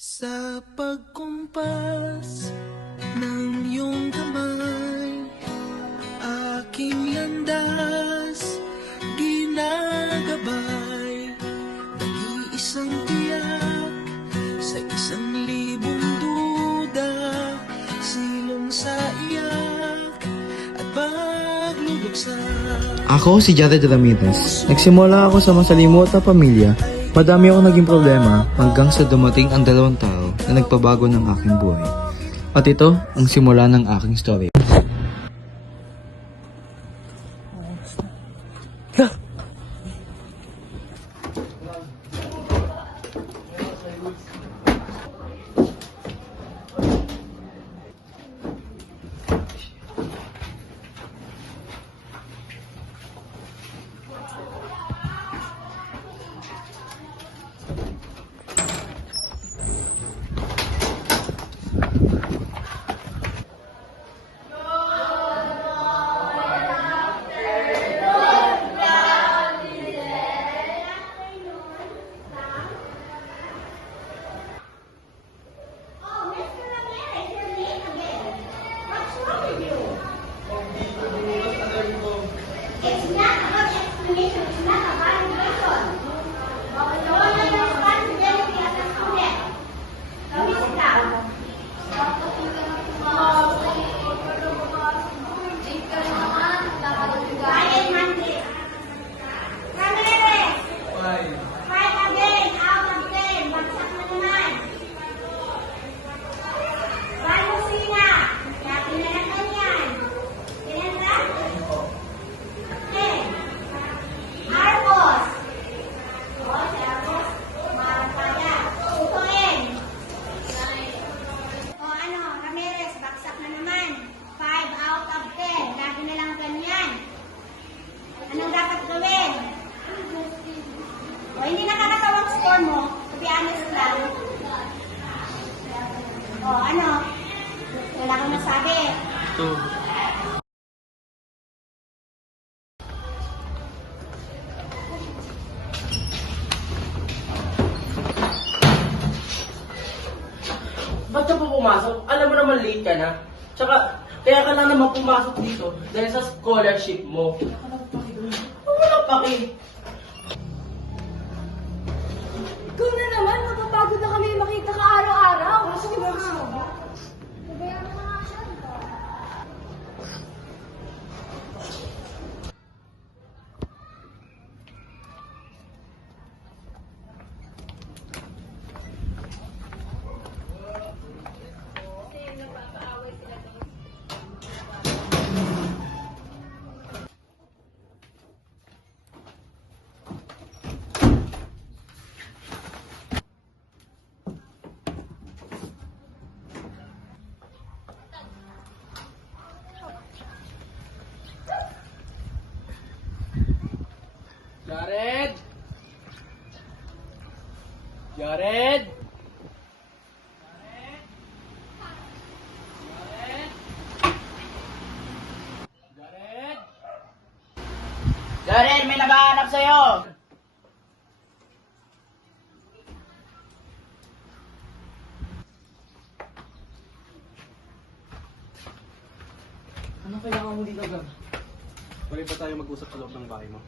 Sa pagkumpas ng iyong kamay, aking landas ginagabay. Nag-iisang tiyak sa 1,000 duda, silong sa iyak at pagluluksa. Ako si Jared Ramirez. Nagsimula ako sa masalimot na pamilya. Madami akong naging problema hanggang sa dumating ang 2 tao na nagpabago ng aking buhay. At ito ang simula ng aking story. It's not about explanation, it's not a violation. No one has responsibility as a student. Gawin ka. Friday, Monday. Ramirez. 5 again, out of 10. Bagsak na naman. Valusina. Dati na naman yan. Ganyan ka? Argos. Oh, si Argos. Marapaya. Tutuin. O ano, Ramirez, baksak na naman. 5 out of 10. Lagi na lang ganyan. Anong dapat gawin? O, hindi nakakatawag score mo. To be honest lang. O, ano? Wala kang masabi. Ba't ka pa pumasok? Alam mo naman late ka na. Tsaka, kaya ka lang naman pumasok dito dahil sa scholarship mo. Walang paki. Ikaw na naman, napapagod na kami makita ka araw-araw. Gusto mo ba? Nabayaran na nga siya. Jared! Jared! Jared! Jared, may naghahanap sa'yo! Ano kailangan mo dito, Gab? Pwede pa tayo mag-usap sa loob ng bahay mo?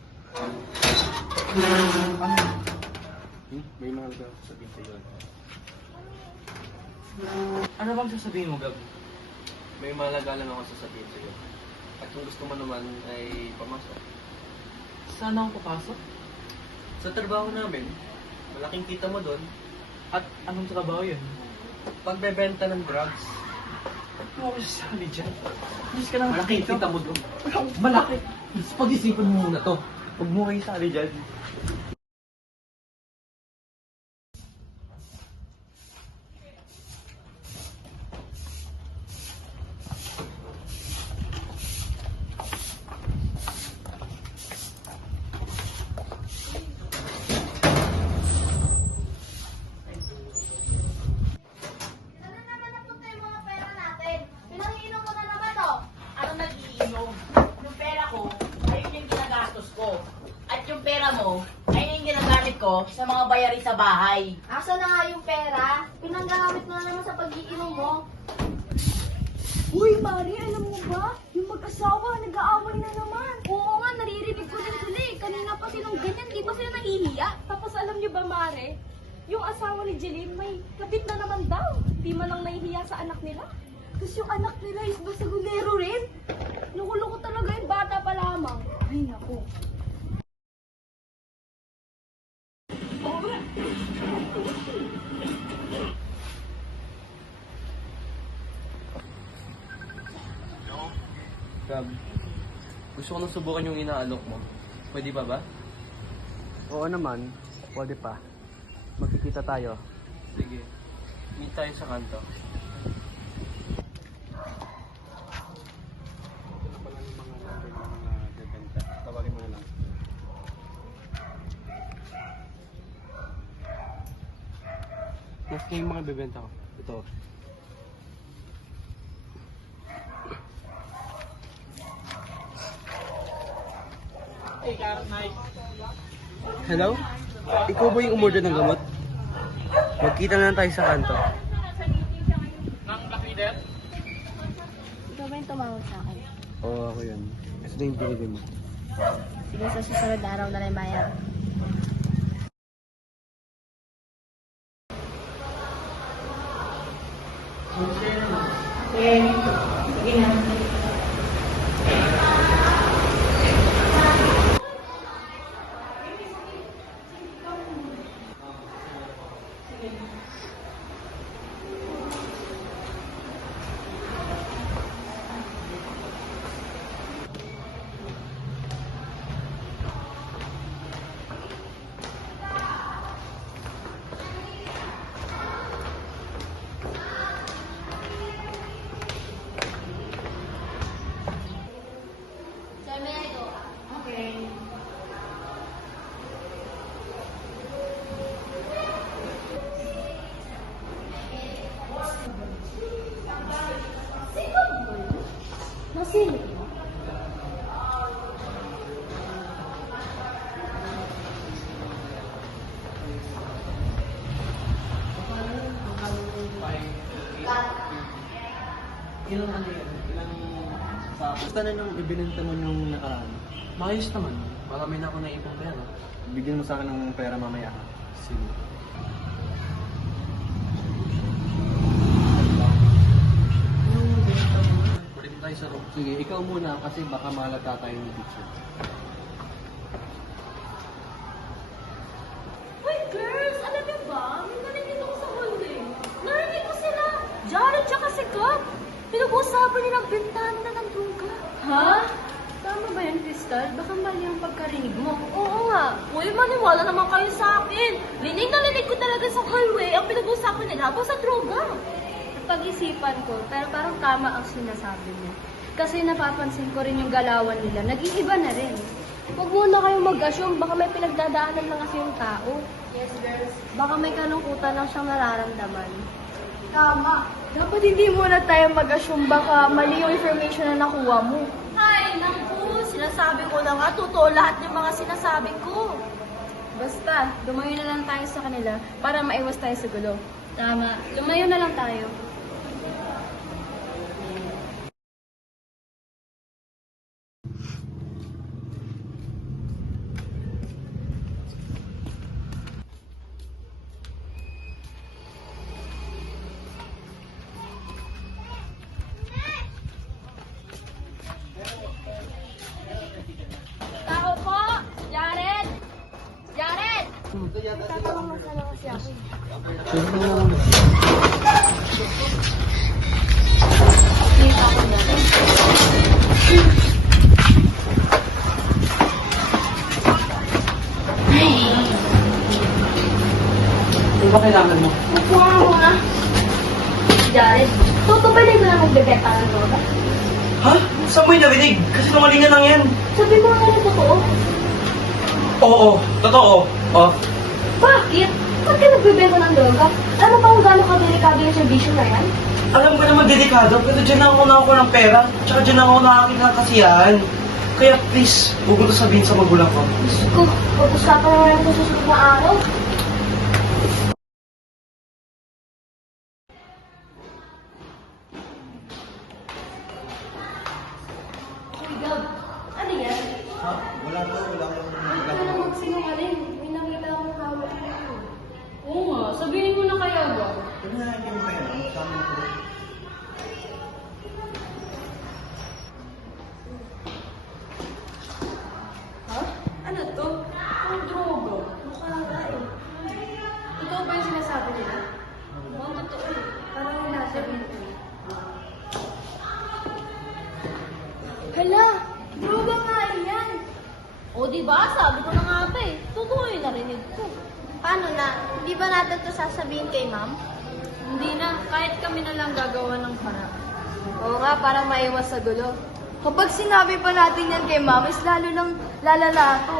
May mga sabihin sa'yo. Ano bang sasabihin mo, Gab? May malaga lang ako sasabihin sa'yo. At kung gusto mo naman ay pamasok. Saan ako papasok? Sa trabaho namin, malaking kita mo doon. At anong trabaho yun? Pagbebenta ng drugs. Ano ko sasabi dyan? Diyos ka lang Malaking kita mo doon. Malaki. Pag-isipan mo muna to. Huwag mo kayo sali dyan. Ano naman napunta yung mga pera natin? Pinangiinom mo na naman to. Ano nag-iinom? Yung pera ko, ayun yung ginagastos ko. At yung pera mo, ayun yung ko sa mga bayari sa bahay. Asa na nga yung pera? Pinanggamit mo na naman sa pag-iinom mo. Uy, Mari, alam mo ba? Yung mag-asawa, nag-aaway na naman. Oo nga, naririnig ko din sila eh. Kanina pa silang ganyan, di ba sila nahihiya? Tapos alam niyo ba, Mare? Yung asawa ni Jeline may kabit na naman daw. Di man lang nahihiya sa anak nila. Tapos yung anak nila is basagunero rin. Loko-loko talaga yung bata pa lamang. Ay, naku. Gab, gusto ko nang subukan yung inaalok mo. Pwede pa ba? Oo naman, pwede pa. Magkikita tayo. Sige. Meet tayo sa kanto. Tawagin mo na lang. Nasaan yung mga bebenta ko? Ito. Hello? Ikaw ba yung umorder ng gamot? Magkita na lang tayo sa kanto. Ikaw ba yung tumawag sa akin? Oo, ako yun. Kasi na yung binigay mo. Sige, sa susunod na araw na lang bayad. Nasili mo? Ilang ano yun? Basta na nung ibinenta mo nung nakaraan. Maayos naman. Marami na ako naipong pera. Bigyan mo sa akin ng pera mamaya ha. Sige. Pwede tayo sa room. Sige, ikaw muna kasi baka malata tayo ng picture. Uy, girls! Alam niyo ba? May narinig ako sa hallway. Narinig ko sila. Jared tsaka si Gab. Pinag-uusapan nilang bintana ng druga. Ha? Tama ba yan, Crystal? Baka mali ang pagkarinig mo. Oo nga. Uy, maniwala naman kayo sa akin. Linig na linig ko talaga sa hallway ang pinag-uusapan nila habang sa droga. Pag-isipan ko, pero parang tama ang sinasabi niya. Kasi napapansin ko rin yung galawan nila. Nag-iiba na rin. Huwag muna kayong mag-assume, baka may pinagdadaanan lang kasi yung tao. Yes, girls. Baka may kalungkutan lang siyang nararamdaman. Tama. Dapat hindi muna tayo mag-assume, baka mali yung information na nakuha mo. Ay, naku, sinasabi ko na nga, totoo lahat ng mga sinasabi ko. Basta, lumayo na lang tayo sa kanila para maiwas tayo sa gulo. Tama. Lumayo na lang tayo. Tao po! Jared! Jared! Tatanong mo sana kasi ako. Dito ako na. Ano ba kailangan mo? Nakuha mo nga. Jared, tutupalig ko na magbebenta ng droga. Ha? Saan mo yung narinig? Kasi numalingan lang yan. Sabi mo nga na totoo. Oo, totoo. Oh. Bakit? Ba't ka nagbebenta ng droga? Ano ba kung gano'ng kadelikado yung servisyo na yan? Alam ko naman delikado, pero dyan ako nakakuha ng pera. Tsaka dyan ako nakakita ng kasiyahan. Kaya please, huwag mo to sabihin sa magulang ko. Ko, pag-usapan na lang ito sa susunod na araw. Uy, Gab, ano yan? Ha? Wala to, wala akong Bakit ka na magsinungaling? May nakita akong hawak na ito. Oo nga, sabihin mo na kaya ba? Ano na hindi mo kaya na? Sama ko. Ha? Ano to? Ang droga. Mukha nga eh. Totoo ba yung sinasabi nila? Oo, totoo eh. Parang may nasabihin ko. Hala! Droga nga eh yan! O di ba? Sabi ko na nga ba eh. Totoo yung narinig ko. Paano na? Hindi ba natin to sasabihin kay ma'am? Hindi na, kahit kami na lang gagawa ng paraan. Oo nga, parang maiwas sa gulo. Kapag sinabi pa natin yan kay ma'am, is lalo lang lalala to.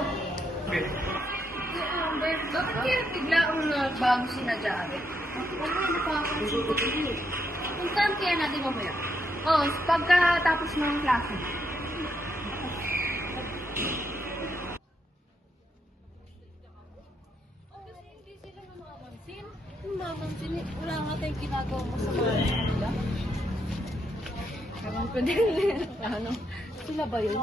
Amber, bakit kaya bigla ang bago si na Jared? Huwag na nakakasin ko dito. Puntahan kaya natin mamaya. Oo, pagkatapos ng klase. Hindi sila namamansin. Namamansin eh. Wala nga tayong ginagawa masama sa kanila. Ewan ko din. Ano? Sila ba yun?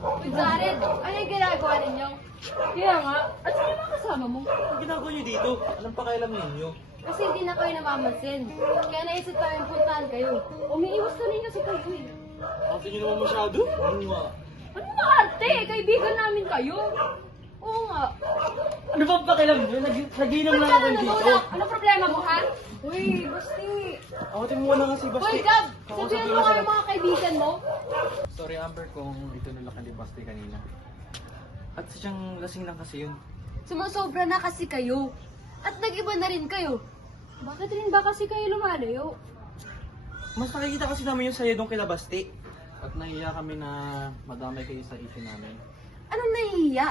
Uy, Jared! Ano yung ginagawa ninyo? Kaya nga, at sino yung mga kasama mo? Ang ginagawa niyo dito? Anong pakialam ninyo? Kasi hindi na kayo namamansin. Kaya naisip tayong puntahan kayo. Umiiwas na rin kasi kayo eh. Ate niyo naman masyado? Ano nga? Ano ba arte? Kaibigan namin kayo. Oo nga. Ano ba pakialam niyo? Nag-inom lang ako Ano dito. Ano problema mo, ha? Uy, Basti. Awatin mo na nga si Uy, Basti. Gab! Sabihan mo nga yung mga kaibigan mo. Sorry Amber kung itinulak ka ni Basti kanina. At sadyang lasing lang kasi yun. Sumusobra na kasi kayo. At nag-iba na rin kayo. Bakit rin ba kasi kayo lumalayo? Mas nakikita kasi namin yung sayo doon kila Basti. At nahiya kami na madamay kayo sa issue namin. Anong nahihiya?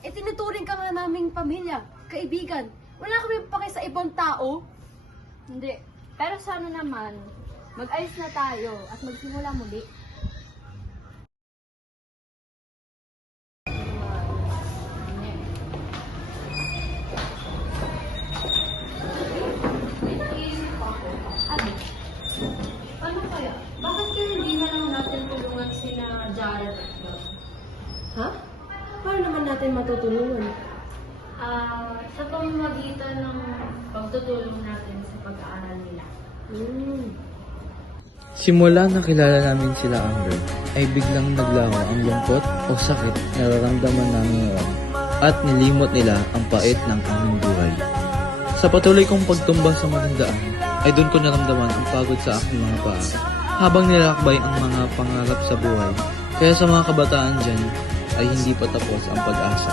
Eh, tinuturing ka nga naming pamilya, kaibigan. Wala kami pake sa ibang tao. Hindi. Pero sana naman, mag-ayos na tayo at magsimula muli. Ate, ano kaya? Bakit kaya hindi na lang natin tulungan sina Jared at Gab? Ha? Paano naman natin matutulungan? Sa pamamagitan ng pagtutulong natin sa pag-aaral nila. Simula nakilala namin sila Amber, ay biglang naglaho ang lungkot o sakit na nararamdaman namin noon at nilimot nila ang pait ng aming buhay. Sa patuloy kong pagtumbang sa magandaan, ay doon ko naramdaman ang pagod sa aking mga paa habang nilakbay ang mga pangarap sa buhay. Kaya sa mga kabataan dyan, ay hindi pa tapos ang pag-asa.